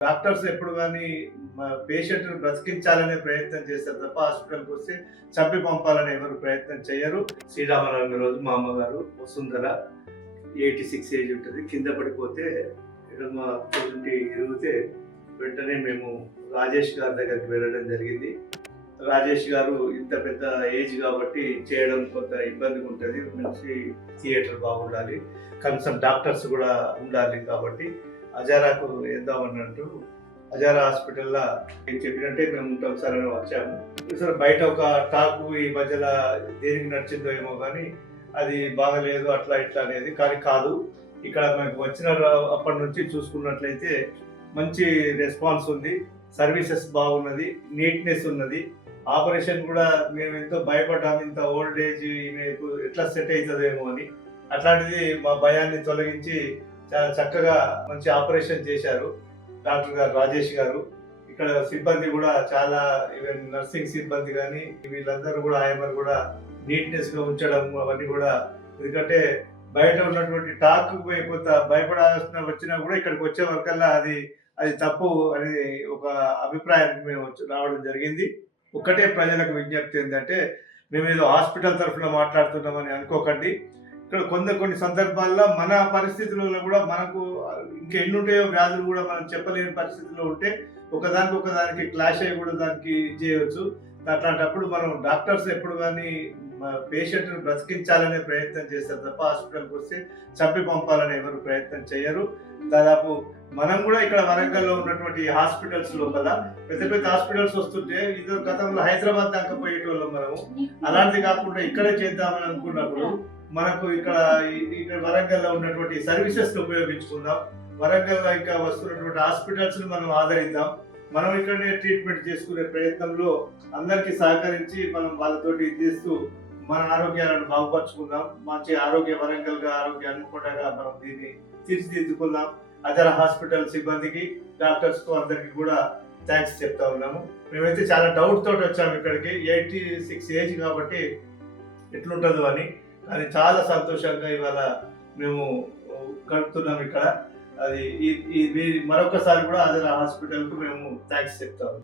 Doctors ఎప్పుడు గాని పేషెంట్‌ని బ్రతికించాలనే ప్రయత్నం చేస్తారు తప్ప హాస్పిటల్‌కి వస్తే చంపి పంపాలని ఎవరు ప్రయత్నం చేయరు. శ్రీరామనవమి రోజు మా అమ్మగారు వసుంధర 86 ఏజ్ ఉంటది. కింద పడిపోతే ఎడమ చెవిటి ఇరిగితే వెంటనే మేము రాజేష్ గారి దగ్గరికి వెళ్ళడం జరిగింది. రాజేష్ గారు ఇంత పెద్ద ఏజ్ కాబట్టి చేయడం కొంత ఇబ్బందిగా ఉంటది. మంచి థియేటర్ బాగుండాలి. కన్సర్న్ డాక్టర్స్ కూడా ఉండాలి కాబట్టి అజారాకు వేద్దామన్నట్టు అజారా హాస్పిటల్లో చెప్పినట్టే మేము ఉంటాం సార్ అని వచ్చాము. సార్ బయట ఒక టాక్ ఈ మధ్యలో దేనికి నచ్చిందో ఏమో కానీ అది బాగలేదు అట్లా ఇట్లా అనేది కానీ కాదు. ఇక్కడ మనకు వచ్చిన అప్పటి నుంచి చూసుకున్నట్లయితే మంచి రెస్పాన్స్ ఉంది, సర్వీసెస్ బాగున్నది, నీట్నెస్ ఉన్నది. ఆపరేషన్ కూడా మేము ఎంతో భయపడ్డాము, ఇంత ఓల్డ్ ఏజ్ ఎట్లా సెట్ అవుతుందేమో అని. అట్లాంటిది మా భయాన్ని తొలగించి చాలా చక్కగా మంచి ఆపరేషన్ చేశారు డాక్టర్ గారు రాజేష్ గారు. ఇక్కడ సిబ్బంది కూడా చాలా ఈవెన్ నర్సింగ్ సిబ్బంది కానీ వీళ్ళందరూ కూడా ఆయమలు కూడా నీట్నెస్ గా ఉంచడం అవన్నీ కూడా. ఎందుకంటే బయట ఉన్నటువంటి టాక్ కొంత భయపడాల్సిన వచ్చినా కూడా ఇక్కడికి వచ్చే వరకల్లా అది తప్పు అని ఒక అభిప్రాయానికి మేము రావడం జరిగింది. ఒక్కటే ప్రజలకు విజ్ఞప్తి ఏంటంటే మేము ఏదో హాస్పిటల్ తరఫున మాట్లాడుతున్నామని అనుకోకండి. ఇక్కడ కొన్ని సందర్భాల్లో మన పరిస్థితులలో కూడా మనకు ఇంకా ఎన్ని ఉంటాయో వ్యాధులు కూడా మనం చెప్పలేని పరిస్థితుల్లో ఉంటే ఒకదానికి క్లాష్ అయ్యి కూడా దానికి చేయవచ్చు. అట్లాంటప్పుడు మనం డాక్టర్స్ ఎప్పుడు కానీ పేషెంట్ని బ్రతికించాలనే ప్రయత్నం చేస్తారు తప్ప హాస్పిటల్కి వస్తే చంపి పంపాలని ఎవరు ప్రయత్నం చేయరు. దాదాపు మనం కూడా ఇక్కడ వరంగల్లో ఉన్నటువంటి హాస్పిటల్స్ లోపల పెద్ద పెద్ద హాస్పిటల్స్ వస్తుంటే ఇది గతంలో హైదరాబాద్ దాకా పోయేటోళ్ళం మనము. అలాంటిది కాకుండా ఇక్కడే చేద్దామని అనుకున్నప్పుడు మనకు ఇక్కడ వరంగల్లో ఉన్నటువంటి సర్వీసెస్ ఉపయోగించుకుందాం. వరంగల్లో ఇంకా వస్తున్నటువంటి హాస్పిటల్స్ మనం ఆదరిద్దాం. మనం ఇక్కడనే ట్రీట్మెంట్ చేసుకునే ప్రయత్నంలో అందరికీ సహకరించి మనం వాళ్ళతోటి చేస్తూ మన ఆరోగ్యాలను బాగుపరుచుకుందాం. మంచి ఆరోగ్య వరంగల్గా ఆరోగ్య అనుకుంటగా మనం దీన్ని తీర్చిదిద్దుకుందాం. అజరా హాస్పిటల్ సిబ్బందికి డాక్టర్స్ కు అందరికి కూడా థ్యాంక్స్ చెప్తా ఉన్నాము. మేమైతే చాలా డౌట్ తోటి వచ్చాము ఇక్కడికి. 86 ఏజ్ కాబట్టి ఎట్లుంటుందో అని, కానీ చాలా సంతోషంగా ఇవాళ మేము గడుపుతున్నాం ఇక్కడ. అది మరొకసారి కూడా అజరా హాస్పిటల్ కు మేము థ్యాంక్స్ చెప్తాము.